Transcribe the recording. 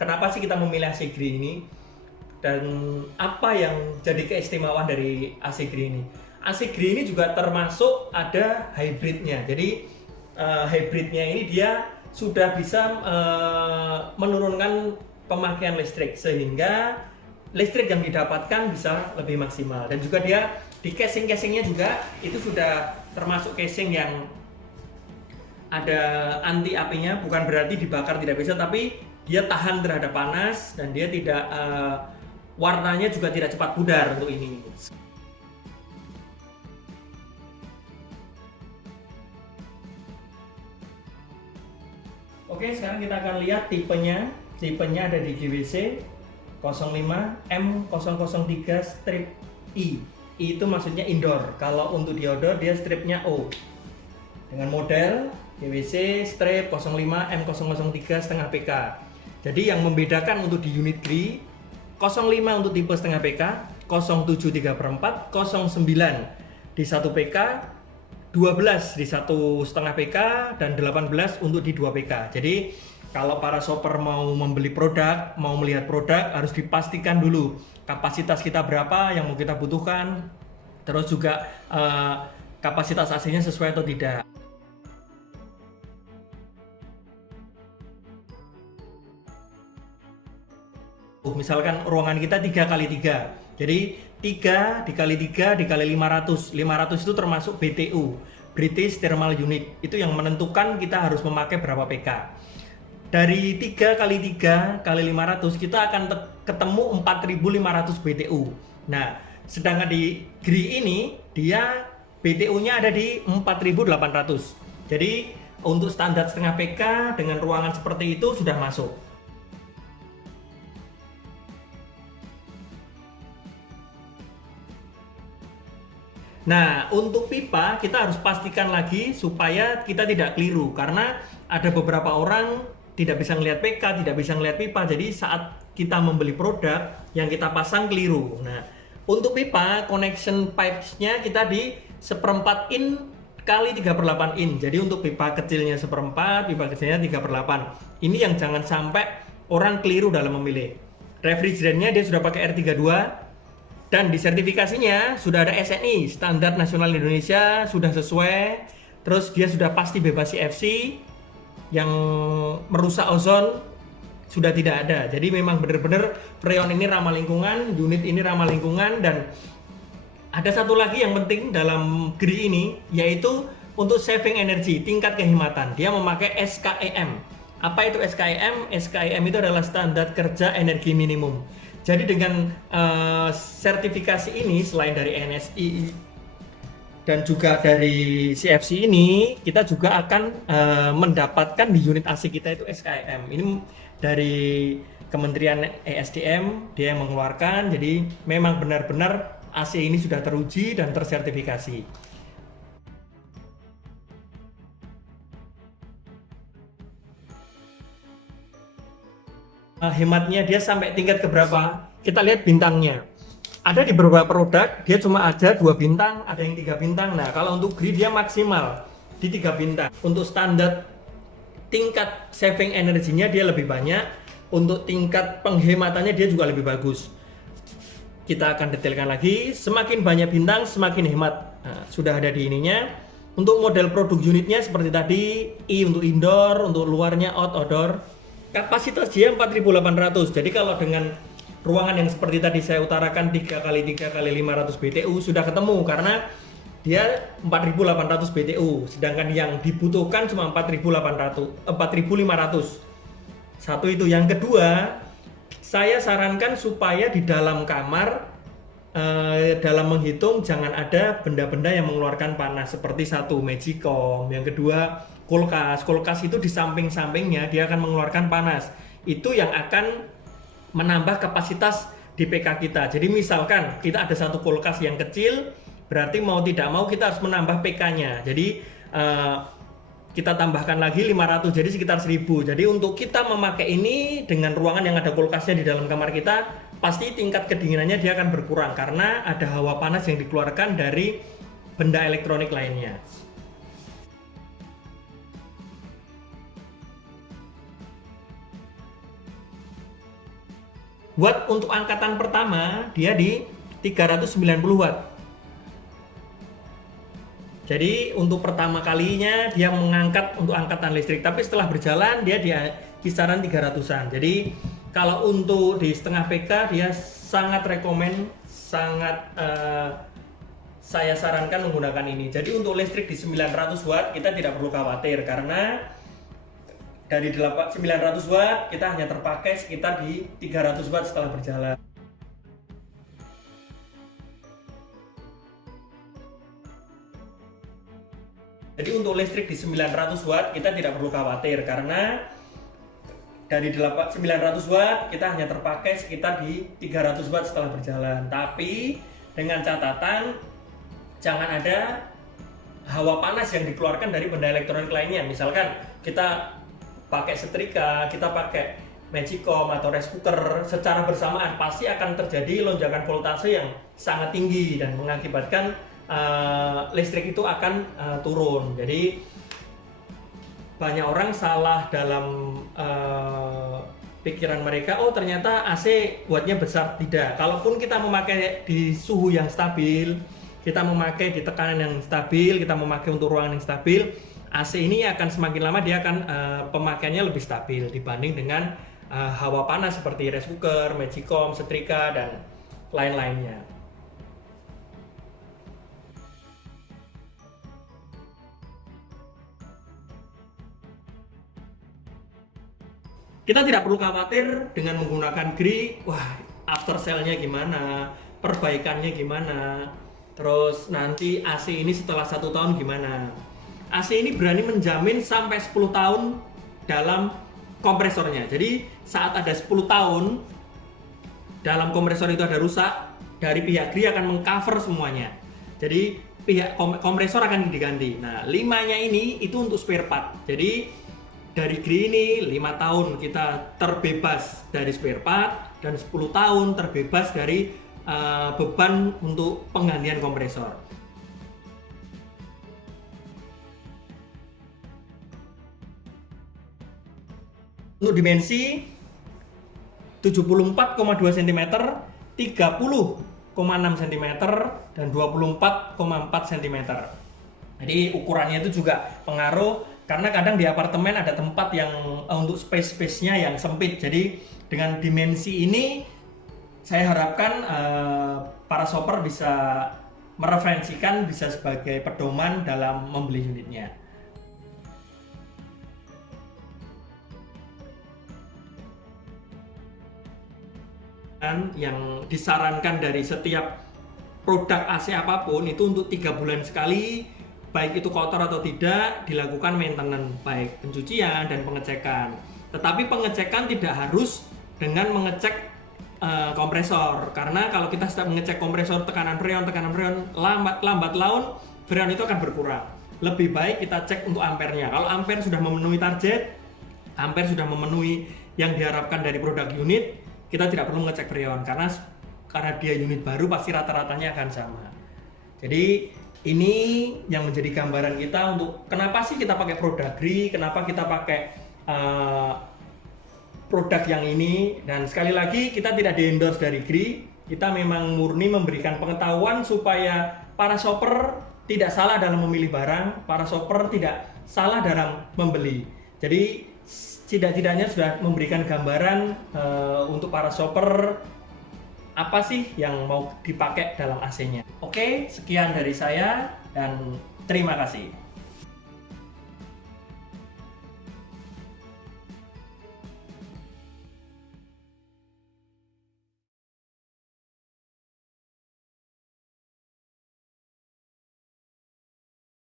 kenapa sih kita memilih AC Green ini dan apa yang jadi keistimewaan dari AC Green ini. AC Green ini juga termasuk ada hybridnya. Jadi hybridnya ini dia sudah bisa menurunkan pemakaian listrik sehingga listrik yang didapatkan bisa lebih maksimal, dan juga dia di casingnya juga itu sudah termasuk casing yang ada anti apinya, bukan berarti dibakar tidak bisa, tapi dia tahan terhadap panas dan dia tidak warnanya juga tidak cepat pudar untuk ini. Oke, sekarang kita akan lihat tipenya. Tipenya ada di GWC 05 M003 strip I. I itu maksudnya indoor. Kalau untuk di outdoor dia stripnya O. Dengan model GWC strip 05 M003 setengah PK. Jadi yang membedakan untuk di unit GRI 05 untuk tipe setengah PK, 07 3/4, 09 di 1 PK, 12 di 1 setengah PK, dan 18 untuk di 2 PK. Jadi kalau para shopper mau membeli produk, mau melihat produk, harus dipastikan dulu kapasitas kita berapa yang mau kita butuhkan, terus juga kapasitas AC-nya sesuai atau tidak. Misalkan ruangan kita 3x3, jadi 3 dikali 3 dikali 500. 500 itu termasuk BTU, British Thermal Unit. Itu yang menentukan kita harus memakai berapa PK. Dari 3 kali 3 kali 500 kita akan ketemu 4500 BTU. Nah, sedangkan di GRI ini dia BTU-nya ada di 4800. Jadi untuk standar setengah PK dengan ruangan seperti itu sudah masuk. Nah, untuk pipa kita harus pastikan lagi supaya kita tidak keliru, karena ada beberapa orang tidak bisa ngelihat PK, tidak bisa ngelihat pipa. Jadi saat kita membeli produk yang kita pasang keliru. Nah, untuk pipa connection pipes-nya kita di 1/4 in kali 3/8 in. Jadi untuk pipa kecilnya 1/4, pipa kecilnya 3/8. Ini yang jangan sampai orang keliru dalam memilih. Refrigerannya dia sudah pakai R32. Dan di sertifikasinya sudah ada SNI, Standar Nasional Indonesia, sudah sesuai. Terus dia sudah pasti bebas CFC, yang merusak ozon sudah tidak ada. Jadi memang benar-benar freon ini ramah lingkungan, unit ini ramah lingkungan. Dan ada satu lagi yang penting dalam GRI ini, yaitu untuk saving energy, tingkat kehematan. Dia memakai SKEM. Apa itu SKEM? SKEM itu adalah standar kerja energi minimum. Jadi dengan sertifikasi ini, selain dari NSI dan juga dari CFC ini, kita juga akan mendapatkan di unit AC kita itu SKM. Ini dari Kementerian ESDM, dia yang mengeluarkan. Jadi memang benar-benar AC ini sudah teruji dan tersertifikasi. Hematnya dia sampai tingkat keberapa? Kita lihat bintangnya. Ada di beberapa produk dia cuma ada 2 bintang, ada yang 3 bintang. Nah, kalau untuk GRI dia maksimal di 3 bintang. Untuk standar tingkat saving energinya dia lebih banyak, untuk tingkat penghematannya dia juga lebih bagus. Kita akan detailkan lagi, semakin banyak bintang semakin hemat. Nah, sudah ada di ininya. Untuk model produk unitnya seperti tadi, I untuk indoor, untuk luarnya outdoor. Kapasitas dia 4800. Jadi kalau dengan ruangan yang seperti tadi saya utarakan 3 kali 3 kali 500 BTU sudah ketemu, karena dia 4800 BTU, sedangkan yang dibutuhkan cuma 4500. Satu itu. Yang kedua, saya sarankan supaya di dalam kamar dalam menghitung jangan ada benda-benda yang mengeluarkan panas, seperti satu Magicom, yang kedua kulkas. Kulkas itu di samping-sampingnya dia akan mengeluarkan panas. Itu yang akan menambah kapasitas di PK kita. Jadi misalkan kita ada satu kulkas yang kecil, berarti mau tidak mau kita harus menambah PK-nya. Jadi kita tambahkan lagi 500, jadi sekitar 1000. Jadi untuk kita memakai ini dengan ruangan yang ada kulkasnya di dalam kamar kita, pasti tingkat kedinginannya dia akan berkurang karena ada hawa panas yang dikeluarkan dari benda elektronik lainnya. Watt untuk angkatan pertama dia di 390 watt. Jadi untuk pertama kalinya dia mengangkat untuk angkatan listrik, tapi setelah berjalan dia di kisaran 300-an. Jadi kalau untuk di setengah PK dia sangat rekomen, sangat saya sarankan menggunakan ini. Jadi untuk listrik di 900 watt kita tidak perlu khawatir, karena dari 900 watt kita hanya terpakai sekitar di 300 watt setelah berjalan. Jadi untuk listrik di 900 watt kita tidak perlu khawatir, karena dari 900 watt kita hanya terpakai sekitar di 300 watt setelah berjalan. Tapi dengan catatan jangan ada hawa panas yang dikeluarkan dari benda elektronik lainnya. Misalkan kita pakai setrika, kita pakai magicom atau rice cooker, secara bersamaan pasti akan terjadi lonjakan voltase yang sangat tinggi dan mengakibatkan listrik itu akan turun. Jadi banyak orang salah dalam pikiran mereka, oh ternyata AC wattnya besar. Tidak, kalaupun kita memakai di suhu yang stabil, kita memakai di tekanan yang stabil, kita memakai untuk ruangan yang stabil, AC ini akan semakin lama dia akan pemakaiannya lebih stabil dibanding dengan hawa panas seperti rice cooker, magicom, setrika, dan lain-lainnya. Kita tidak perlu khawatir dengan menggunakan GRI, wah after sale-nya gimana, perbaikannya gimana, terus nanti AC ini setelah 1 tahun gimana. AC ini berani menjamin sampai 10 tahun dalam kompresornya. Jadi saat ada 10 tahun dalam kompresor itu ada rusak, dari pihak GRI akan mengcover semuanya. Jadi pihak kompresor akan diganti. Nah 5-nya ini itu untuk spare part. Jadi dari GRI ini 5 tahun kita terbebas dari spare part, dan 10 tahun terbebas dari beban untuk penggantian kompresor. Untuk dimensi 74,2 cm, 30,6 cm, dan 24,4 cm. Jadi ukurannya itu juga pengaruh, karena kadang di apartemen ada tempat yang untuk space-nya yang sempit. Jadi dengan dimensi ini saya harapkan para shopper bisa mereferensikan, bisa sebagai pedoman dalam membeli unitnya. Yang disarankan dari setiap produk AC apapun itu untuk 3 bulan sekali, baik itu kotor atau tidak, dilakukan maintenance, baik pencucian dan pengecekan. Tetapi pengecekan tidak harus dengan mengecek kompresor, karena kalau kita sedang mengecek kompresor tekanan freon, lambat laun freon itu akan berkurang. Lebih baik kita cek untuk ampernya. Kalau ampere sudah memenuhi target, ampere sudah memenuhi yang diharapkan dari produk unit, kita tidak perlu mengecek freon, karena dia unit baru pasti rata-ratanya akan sama. Jadi ini yang menjadi gambaran kita untuk kenapa sih kita pakai produk GRI, kenapa kita pakai produk yang ini. Dan sekali lagi kita tidak di-endorse dari GRI, kita memang murni memberikan pengetahuan supaya para shopper tidak salah dalam memilih barang, para shopper tidak salah dalam membeli. Jadi tidak-tidaknya sudah memberikan gambaran untuk para shopper apa sih yang mau dipakai dalam AC-nya. Oke, sekian dari saya dan terima kasih.